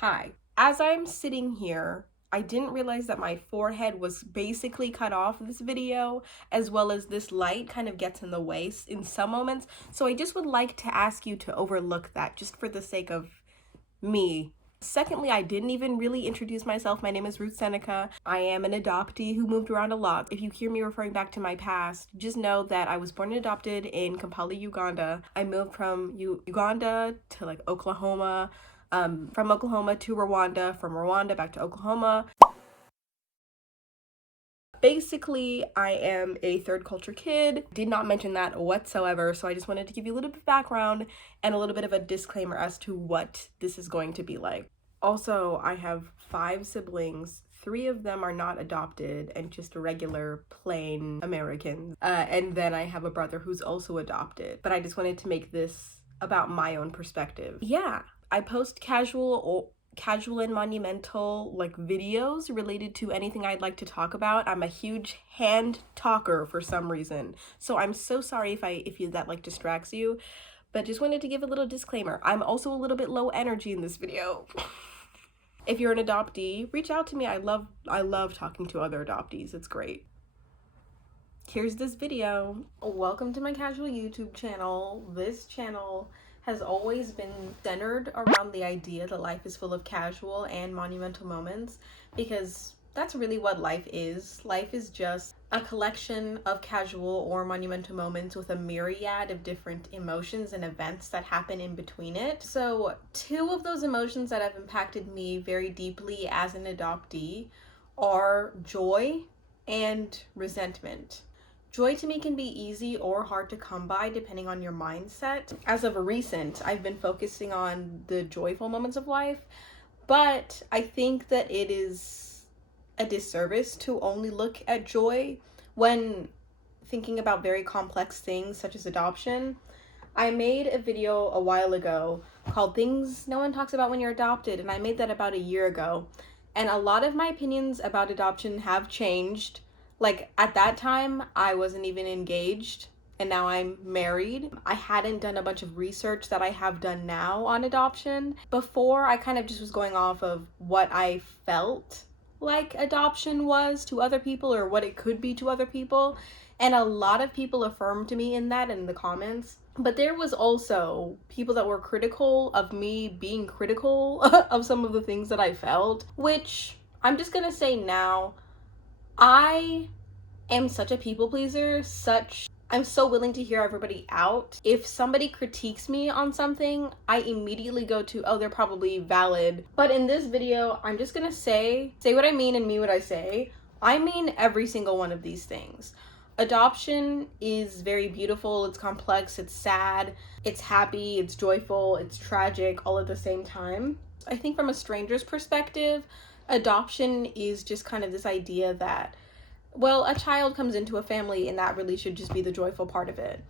Hi. As I'm sitting here, I didn't realize that my forehead was basically cut off this video, as well as this light kind of gets in the way in some moments. So I just would like to ask you to overlook that just for the sake of me. Secondly, I didn't even really introduce myself. My name is Ruth Seneca. I am an adoptee who moved around a lot. If you hear me referring back to my past, just know that I was born and adopted in Kampala, Uganda. I moved from Uganda to like Oklahoma, from Oklahoma to Rwanda, from Rwanda back to Oklahoma. Basically, I am a third culture kid. Did not mention that whatsoever, so I just wanted to give you a little bit of background and a little bit of a disclaimer as to what this is going to be like. Also, I have 5 siblings. 3 of them are not adopted and just regular plain Americans. And then I have a brother who's also adopted. But I just wanted to make this about my own perspective. Yeah, I post casual and monumental like videos related to anything I'd like to talk about. I'm a huge hand talker for some reason, so I'm so sorry if that like distracts you, but just wanted to give a little disclaimer. I'm also a little bit low energy in this video. If you're an adoptee, reach out to me. I love talking to other adoptees. It's great. Here's this video. Welcome to my casual YouTube channel. This channel has always been centered around the idea that life is full of casual and monumental moments, because that's really what life is. Life is just a collection of casual or monumental moments with a myriad of different emotions and events that happen in between it. So 2 of those emotions that have impacted me very deeply as an adoptee are joy and resentment. Joy to me can be easy or hard to come by depending on your mindset. As of recent, I've been focusing on the joyful moments of life, but I think that it is a disservice to only look at joy when thinking about very complex things such as adoption. I made a video a while ago called Things No One Talks About When You're Adopted, and I made that about a year ago. And a lot of my opinions about adoption have changed. Like at that time, I wasn't even engaged, and now I'm married. I hadn't done a bunch of research that I have done now on adoption. Before, I kind of just was going off of what I felt like adoption was to other people, or what it could be to other people. And a lot of people affirmed to me in that in the comments. But there was also people that were critical of me being critical of some of the things that I felt, which I'm just gonna say now, I am such a people pleaser, I'm so willing to hear everybody out. If somebody critiques me on something, I immediately go to, oh, they're probably valid. But in this video, I'm just gonna say what I mean and mean what I say. I mean every single one of these things. Adoption is very beautiful, it's complex, it's sad, it's happy, it's joyful, it's tragic, all at the same time. I think from a stranger's perspective, adoption is just kind of this idea that, well, a child comes into a family and that really should just be the joyful part of it.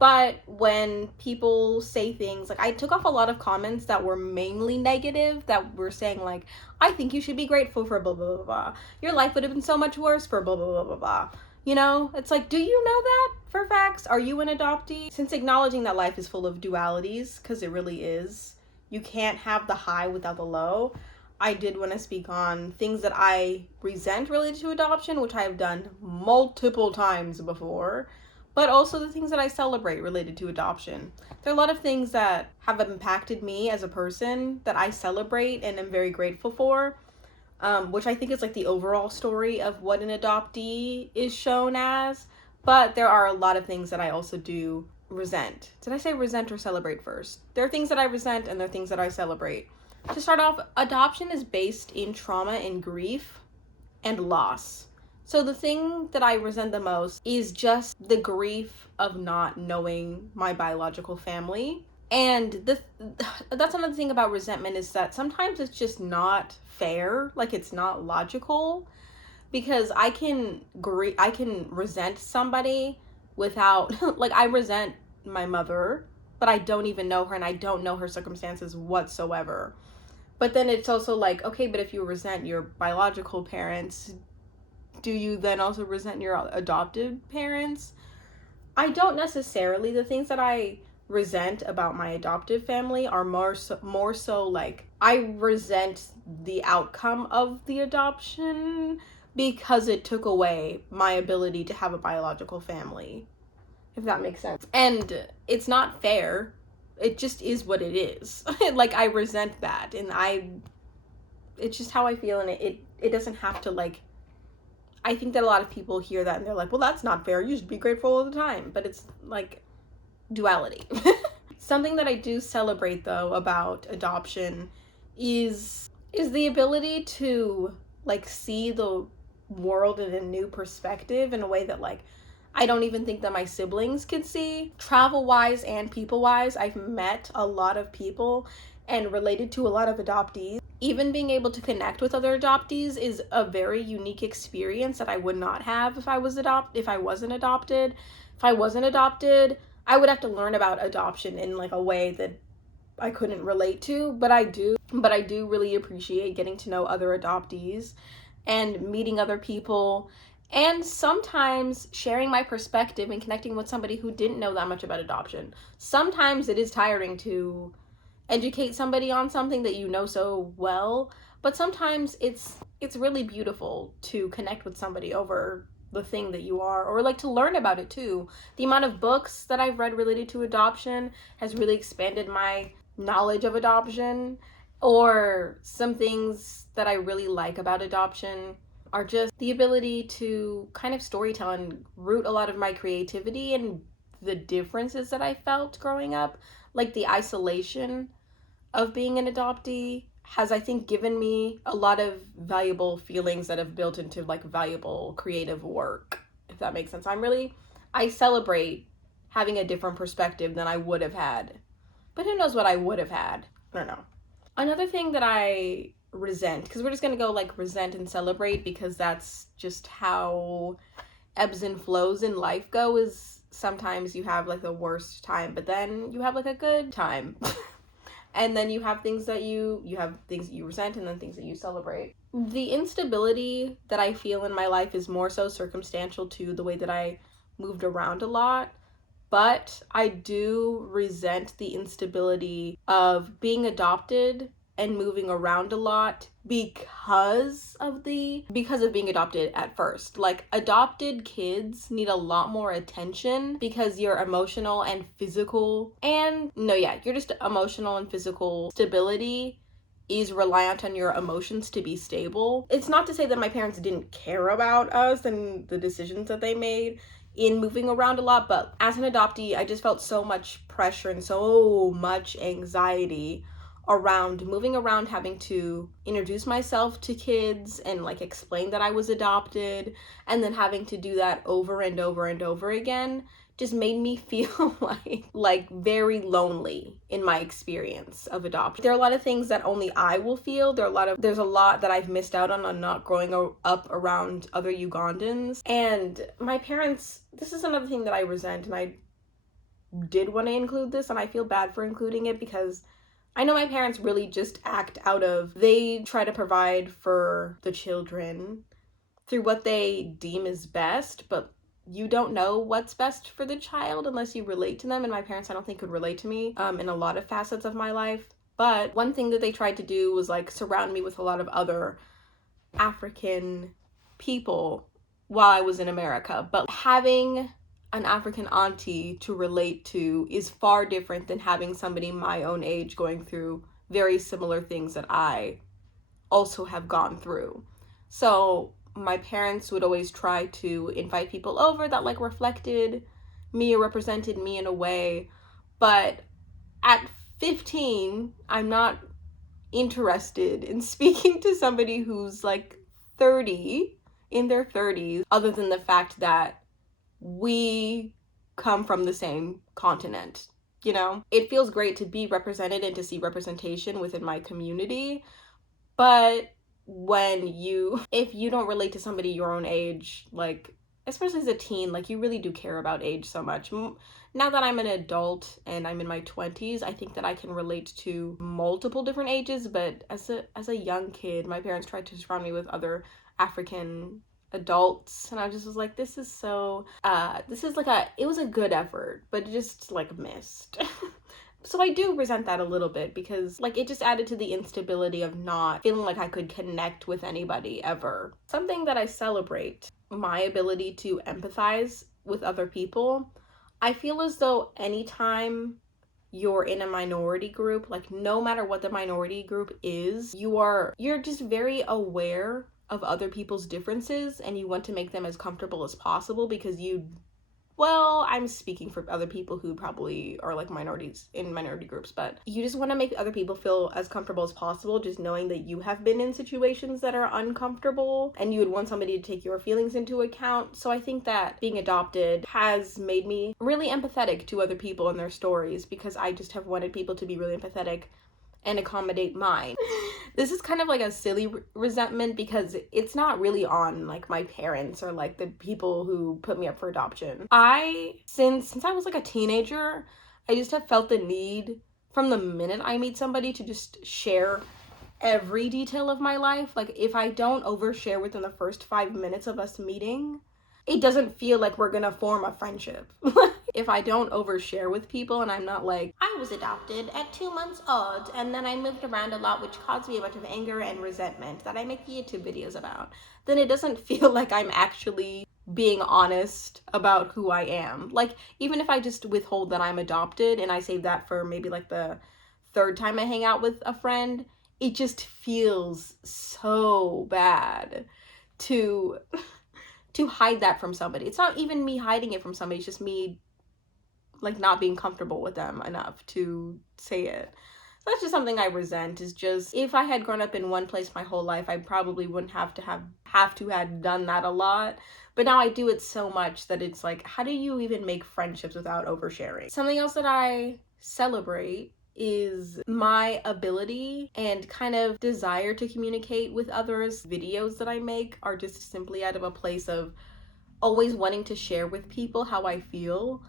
But when people say things, like I took off a lot of comments that were mainly negative, that were saying like, I think you should be grateful for blah, blah, blah, blah. Your life would have been so much worse for blah, blah, blah, blah, blah. You know, it's like, do you know that for facts? Are you an adoptee? Since acknowledging that life is full of dualities, because it really is, you can't have the high without the low, I did want to speak on things that I resent related to adoption, which I have done multiple times before, but also the things that I celebrate related to adoption. There are a lot of things that have impacted me as a person that I celebrate and am very grateful for, which I think is like the overall story of what an adoptee is shown as. But there are a lot of things that I also do resent. Did I say resent or celebrate first? There are things that I resent and there are things that I celebrate. To start off, adoption is based in trauma and grief and loss. So the thing that I resent the most is just the grief of not knowing my biological family. And that's another thing about resentment, is that sometimes it's just not fair, like it's not logical, because I can resent somebody without like, I resent my mother, but I don't even know her and I don't know her circumstances whatsoever. But then it's also like, okay, but if you resent your biological parents, do you then also resent your adopted parents? I don't necessarily. The things that I resent about my adoptive family are more so like I resent the outcome of the adoption because it took away my ability to have a biological family, if that makes sense. And it's not fair. It just is what it is. Like, I resent that, and it's just how I feel, and it doesn't have to, like, I think that a lot of people hear that and they're like, well, that's not fair. You should be grateful all the time. But it's like duality. Something that I do celebrate, though, about adoption is the ability to, like, see the world in a new perspective in a way that, like, I don't even think that my siblings could see. Travel-wise and people-wise, I've met a lot of people and related to a lot of adoptees. Even being able to connect with other adoptees is a very unique experience that I would not have if I wasn't adopted. If I wasn't adopted, I would have to learn about adoption in, like, a way that I couldn't relate to, but I do really appreciate getting to know other adoptees and meeting other people, and sometimes sharing my perspective and connecting with somebody who didn't know that much about adoption. Sometimes it is tiring to educate somebody on something that you know so well, but sometimes it's really beautiful to connect with somebody over the thing that you are, or like to learn about it too. The amount of books that I've read related to adoption has really expanded my knowledge of adoption. Or some things that I really like about adoption are just the ability to kind of storytell and root a lot of my creativity and the differences that I felt growing up. Like, the isolation of being an adoptee has, I think, given me a lot of valuable feelings that have built into, like, valuable creative work, if that makes sense. I celebrate having a different perspective than I would have had. But who knows what I would have had? I don't know. Another thing that I resent, because we're just going to go, like, resent and celebrate, because that's just how ebbs and flows in life go, is sometimes you have, like, the worst time, but then you have, like, a good time. And then you have things that you resent, and then things that you celebrate. The instability that I feel in my life is more so circumstantial to the way that I moved around a lot. But I do resent the instability of being adopted and moving around a lot because of being adopted at first. Like, adopted kids need a lot more attention because your emotional and physical your just emotional and physical stability is reliant on your emotions to be stable. It's not to say that my parents didn't care about us and the decisions that they made in moving around a lot, but as an adoptee, I just felt so much pressure and so much anxiety around moving around, having to introduce myself to kids and, like, explain that I was adopted, and then having to do that over and over and over again just made me feel like very lonely in my experience of adoption. There are a lot of things that only I will feel. There's a lot that I've missed out on not growing up around other Ugandans. And my parents, this is another thing that I resent, and I did want to include this, and I feel bad for including it because I know my parents really just they try to provide for the children through what they deem is best, but you don't know what's best for the child unless you relate to them. And my parents, I don't think, could relate to me in a lot of facets of my life. But one thing that they tried to do was, like, surround me with a lot of other African people while I was in America. But having an African auntie to relate to is far different than having somebody my own age going through very similar things that I also have gone through. So my parents would always try to invite people over that, like, reflected me or represented me in a way. But at 15, I'm not interested in speaking to somebody who's, like, 30, in their 30s, other than the fact that we come from the same continent, you know? It feels great to be represented and to see representation within my community, but if you don't relate to somebody your own age, like, especially as a teen, like, you really do care about age so much. Now that I'm an adult and I'm in my 20s, I think that I can relate to multiple different ages, but as a young kid, my parents tried to surround me with other African adults, and I just was like, this is so this is like it was a good effort, but it just like missed. So I do resent that a little bit because like it just added to the instability of not feeling like I could connect with anybody ever. Something that I celebrate, my ability to empathize with other people. I feel as though anytime you're in a minority group, like no matter what the minority group is, you're just very aware of other people's differences, and you want to make them as comfortable as possible because well, I'm speaking for other people who probably are like minorities in minority groups, but you just want to make other people feel as comfortable as possible, just knowing that you have been in situations that are uncomfortable and you would want somebody to take your feelings into account. So I think that being adopted has made me really empathetic to other people and their stories, because I just have wanted people to be really empathetic and accommodate mine. This is kind of like a silly resentment because it's not really on like my parents or like the people who put me up for adoption. Since I was like a teenager, I just have felt the need from the minute I meet somebody to just share every detail of my life. Like if I don't overshare within the first 5 minutes of us meeting, it doesn't feel like we're gonna form a friendship. If I don't overshare with people and I'm not like, I was adopted at 2 months old and then I moved around a lot, which caused me a bunch of anger and resentment that I make YouTube videos about, then it doesn't feel like I'm actually being honest about who I am. Like, even if I just withhold that I'm adopted and I save that for maybe like the third time I hang out with a friend, it just feels so bad to hide that from somebody. It's not even me hiding it from somebody, it's just me like not being comfortable with them enough to say it. So that's just something I resent, is just if I had grown up in one place my whole life, I probably wouldn't have to have done that a lot. But now I do it so much that it's like, how do you even make friendships without oversharing? Something else that I celebrate is my ability and kind of desire to communicate with others. Videos that I make are just simply out of a place of always wanting to share with people how I feel.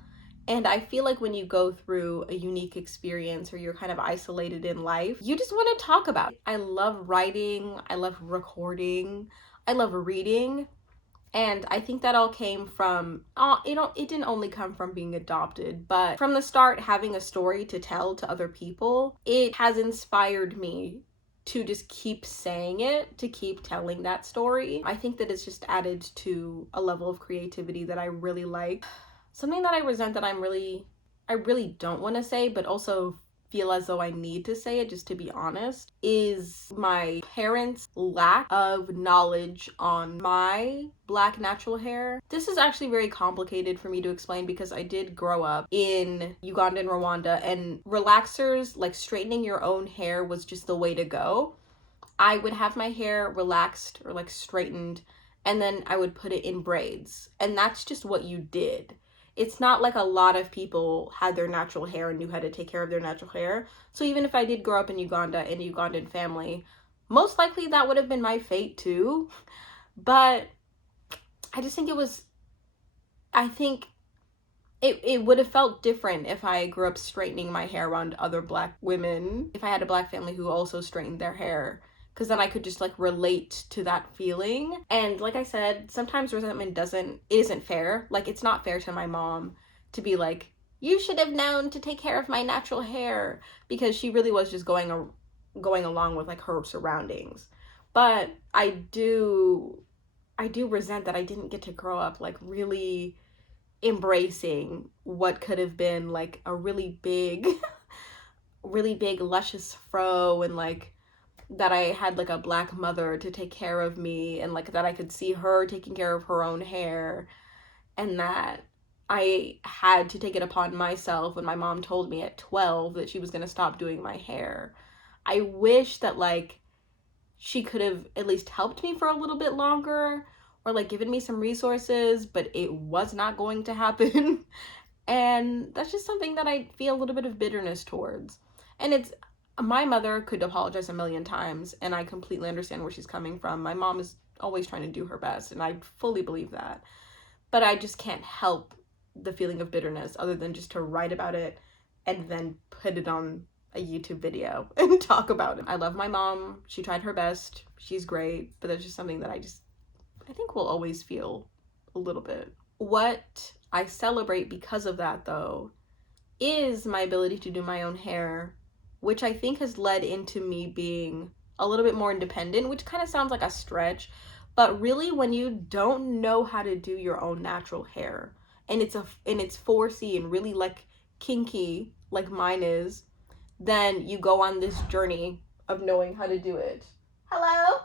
And I feel like when you go through a unique experience or you're kind of isolated in life, you just want to talk about it. I love writing, I love recording, I love reading. And I think that all came from, it didn't only come from being adopted, but from the start, having a story to tell to other people, it has inspired me to just keep saying it, to keep telling that story. I think that it's just added to a level of creativity that I really like. Something that I resent that I really don't want to say, but also feel as though I need to say it just to be honest, is my parents' lack of knowledge on my black natural hair. This is actually very complicated for me to explain because I did grow up in Uganda and Rwanda, and relaxers, like straightening your own hair, was just the way to go. I would have my hair relaxed or like straightened, and then I would put it in braids, and that's just what you did. It's not like a lot of people had their natural hair and knew how to take care of their natural hair. So even if I did grow up in Uganda, in a Ugandan family, most likely that would have been my fate too. But I just think it would have felt different if I grew up straightening my hair around other black women, if I had a black family who also straightened their hair, because then I could just like relate to that feeling. And like I said, sometimes resentment isn't fair. Like, it's not fair to my mom to be like, you should have known to take care of my natural hair, because she really was just going along with like her surroundings. But I do resent that I didn't get to grow up like really embracing what could have been like a really big really big luscious fro, and like that I had like a black mother to take care of me, and like that I could see her taking care of her own hair, and that I had to take it upon myself when my mom told me at 12 that she was going to stop doing my hair. I wish that like she could have at least helped me for a little bit longer, or like given me some resources, but it was not going to happen. And that's just something that I feel a little bit of bitterness towards. And it's, my mother could apologize a million times, and I completely understand where she's coming from. My mom is always trying to do her best, and I fully believe that. But I just can't help the feeling of bitterness other than just to write about it and then put it on a YouTube video and talk about it. I love my mom. She tried her best. She's great. But that's just something that I think we'll always feel a little bit. What I celebrate because of that, though, is my ability to do my own hair, which I think has led into me being a little bit more independent, which kind of sounds like a stretch, but really when you don't know how to do your own natural hair and it's 4C and really like kinky like mine is, then you go on this journey of knowing how to do it. Hello?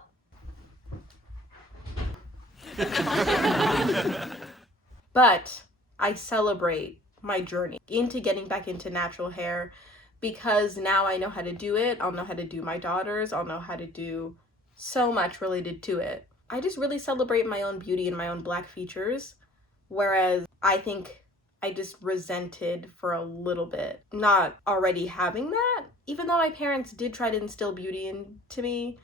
But I celebrate my journey into getting back into natural hair because now I know how to do it. I'll know how to do my daughters. I'll know how to do so much related to it. I just really celebrate my own beauty and my own black features, whereas I think I just resented for a little bit not already having that. Even though my parents did try to instill beauty into me,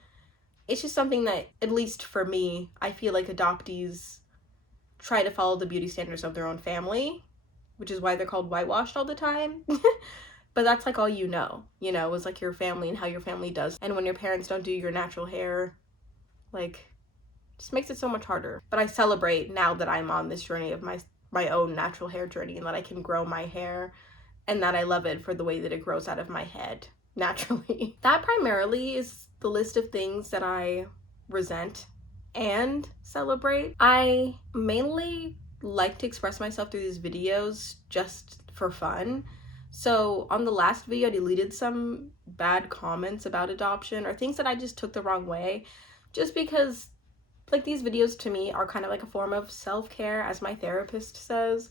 it's just something that, at least for me, I feel like adoptees try to follow the beauty standards of their own family, which is why they're called whitewashed all the time. But that's like all you know, is like your family and how your family does. And when your parents don't do your natural hair, like, just makes it so much harder. But I celebrate now that I'm on this journey of my own natural hair journey, and that I can grow my hair, and that I love it for the way that it grows out of my head naturally. That primarily is the list of things that I resent and celebrate. I mainly like to express myself through these videos just for fun. So on the last video, I deleted some bad comments about adoption or things that I just took the wrong way, just because like these videos to me are kind of like a form of self-care, as my therapist says.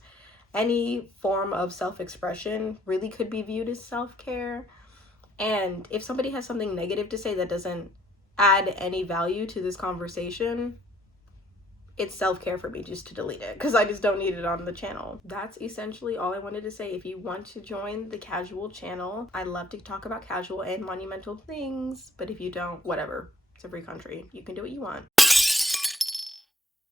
Any form of self-expression really could be viewed as self-care. And if somebody has something negative to say that doesn't add any value to this conversation, it's self-care for me just to delete it, because I just don't need it on the channel. That's essentially all I wanted to say. If you want to join the casual channel, I love to talk about casual and monumental things, but if you don't, whatever. It's a free country. You can do what you want.